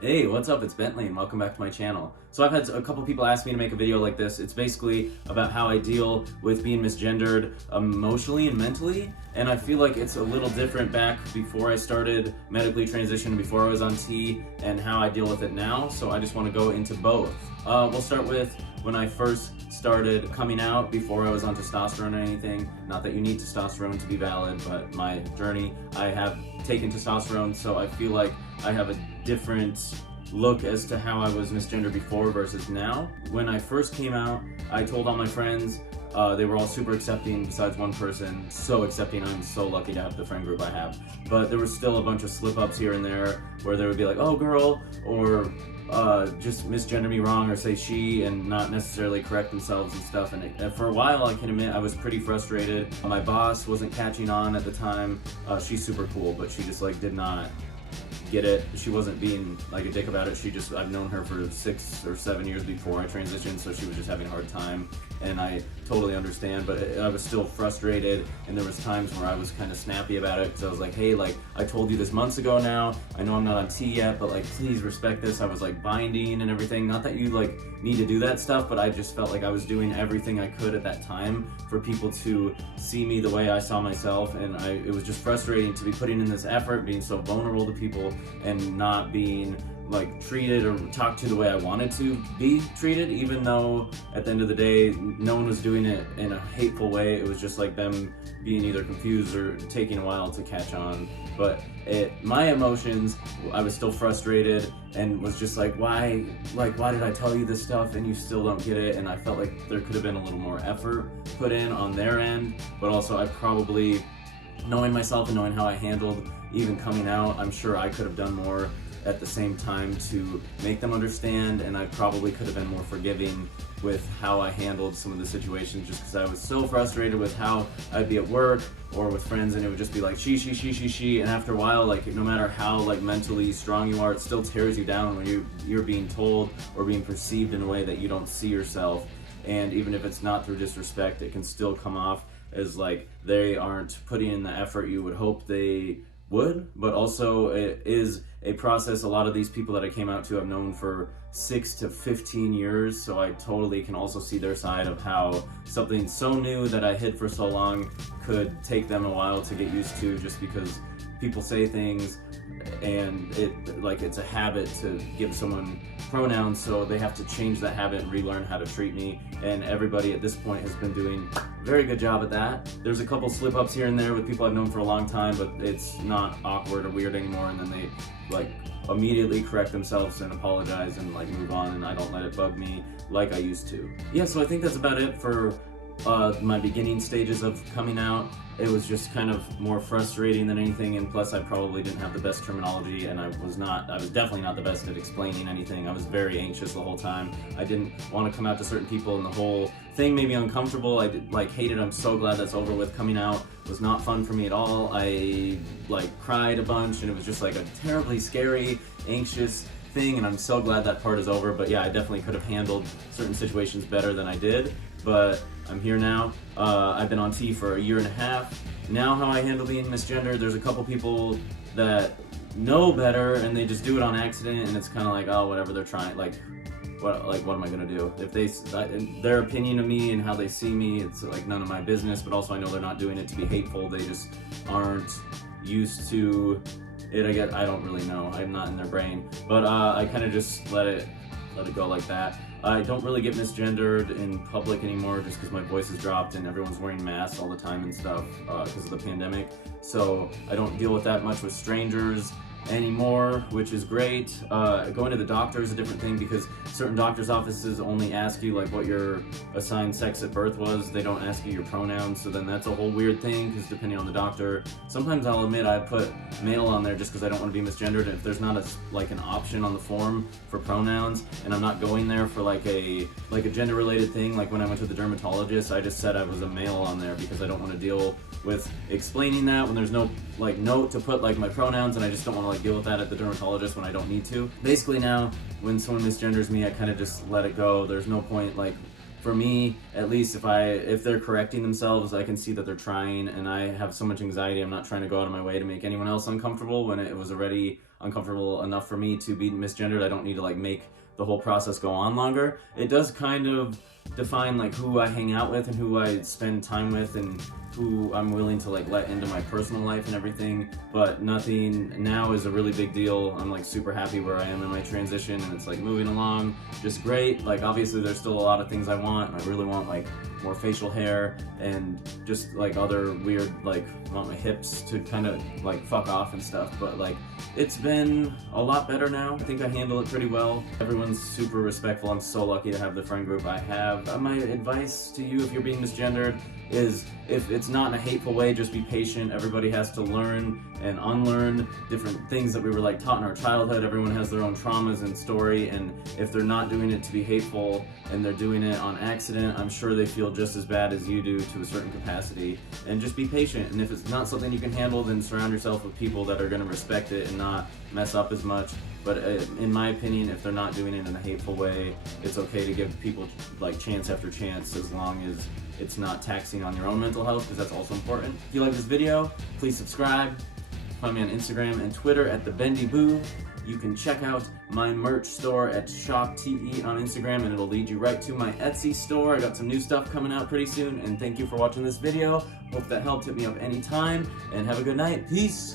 Hey, what's up? It's Bentley and welcome back to my channel. So I've had a couple people ask me to make a video like this. It's basically about how I deal with being misgendered emotionally and mentally, and I feel like it's a little different back before I started medically transitioned, before I was on T, and how I deal with it now. So I just want to go into both. We'll start with when I first started coming out before I was on testosterone or anything. Not that you need testosterone to be valid, but my journey, I have taken testosterone, so I feel like I have a different look as to how I was misgendered before versus now. When I first came out, I told all my friends, they were all super accepting besides one person. So accepting, I'm so lucky to have the friend group I have. But there was still a bunch of slip-ups here and there where they would be like, oh girl, or just misgender me wrong or say she and not necessarily correct themselves and stuff. And for a while, I can admit I was pretty frustrated. My boss wasn't catching on at the time. She's super cool, but she just like did not get it. She wasn't being like a dick about it. I've known her for 6 or 7 years before I transitioned, so she was just having a hard time, and I totally understand, but I was still frustrated, and there was times where I was kind of snappy about it, because I was like, hey, like, I told you this months ago now, I know I'm not on T yet, but like, please respect this. I was like binding and everything, not that you like need to do that stuff, but I just felt like I was doing everything I could at that time for people to see me the way I saw myself, and it was just frustrating to be putting in this effort, being so vulnerable to people, and not being like treated or talked to the way I wanted to be treated, even though at the end of the day no one was doing it in a hateful way. It was just like them being either confused or taking a while to catch on. But my emotions, I was still frustrated and was just like, why did I tell you this stuff and you still don't get it? And I felt like there could have been a little more effort put in on their end, but also I probably, knowing myself and knowing how I handled even coming out, I'm sure I could have done more at the same time to make them understand, and I probably could have been more forgiving with how I handled some of the situations, just because I was so frustrated with how I'd be at work or with friends and it would just be like she, and after a while, like, no matter how like mentally strong you are, it still tears you down when you're being told or being perceived in a way that you don't see yourself. And even if it's not through disrespect, it can still come off as like they aren't putting in the effort you would hope they would. But also, it is a process. A lot of these people that I came out to I've known for 6 to 15 years, so I totally can also see their side of how something so new that I hid for so long could take them a while to get used to, just because people say things and it's a habit to give someone pronouns, so they have to change that habit and relearn how to treat me. And everybody at this point has been doing a very good job at that. There's a couple slip-ups here and there with people I've known for a long time, but it's not awkward or weird anymore, and then they like immediately correct themselves and apologize and like move on, and I don't let it bug me like I used to. Yeah, so I think that's about it for my beginning stages of coming out. It was just kind of more frustrating than anything, and plus I probably didn't have the best terminology, and I was definitely not the best at explaining anything. I was very anxious the whole time. I didn't want to come out to certain people, and the whole thing made me uncomfortable. I hate it. I'm so glad that's over with. Coming out was not fun for me at all. I cried a bunch, and it was just like a terribly scary, anxious thing, and I'm so glad that part is over. But yeah, I definitely could have handled certain situations better than I did, but I'm here now. I've been on T for 1.5 years. Now how I handle being misgendered, there's a couple people that know better and they just do it on accident, and it's kind of like, oh, whatever, they're trying, what am I gonna do? If their opinion of me and how they see me, it's like none of my business, but also I know they're not doing it to be hateful. They just aren't used to it. I don't really know. I'm not in their brain, but I kind of just let it go like that. I don't really get misgendered in public anymore, just because my voice has dropped and everyone's wearing masks all the time and stuff because of the pandemic. So I don't deal with that much with strangers anymore, which is great. Going to the doctor is a different thing, because certain doctor's offices only ask you like what your assigned sex at birth was. They don't ask you your pronouns, so then that's a whole weird thing, because depending on the doctor, sometimes I'll admit I put male on there just because I don't want to be misgendered. And if there's not an option on the form for pronouns, and I'm not going there for like a gender related thing, like when I went to the dermatologist, I just said I was a male on there because I don't want to deal with explaining that when there's no note to put my pronouns, and I just don't want to deal with that at the dermatologist when I don't need to. Basically now, when someone misgenders me, I kind of just let it go. There's no point, for me, at least, if they're correcting themselves, I can see that they're trying, and I have so much anxiety, I'm not trying to go out of my way to make anyone else uncomfortable when it was already uncomfortable enough for me to be misgendered. I don't need to like make the whole process go on longer. It does kind of define like who I hang out with and who I spend time with and who I'm willing to like let into my personal life and everything, but nothing now is a really big deal. I'm like super happy where I am in my transition, and it's like moving along just great. Like obviously there's still a lot of things I want. I really want like more facial hair and just like other weird, like want my hips to kind of like fuck off and stuff, but like it's been a lot better now. I think I handle it pretty well. Everyone's super respectful. I'm so lucky to have the friend group I have. My advice to you if you're being misgendered is, if it's not in a hateful way, just be patient. Everybody has to learn and unlearn different things that we were like taught in our childhood. Everyone has their own traumas and story, and if they're not doing it to be hateful and they're doing it on accident, I'm sure they feel just as bad as you do to a certain capacity. And just be patient, and if it's not something you can handle, then surround yourself with people that are going to respect it and not mess up as much. But in my opinion, if they're not doing it in a hateful way, it's okay to give people like chance after chance, as long as it's not taxing on your own mental health, because that's also important. If you like this video, please subscribe. Find me on Instagram and Twitter at @TheBendyBoo. You can check out my merch store at ShopTE on Instagram, and it'll lead you right to my Etsy store. I got some new stuff coming out pretty soon, and thank you for watching this video. Hope that helped. Hit me up anytime, and have a good night. Peace!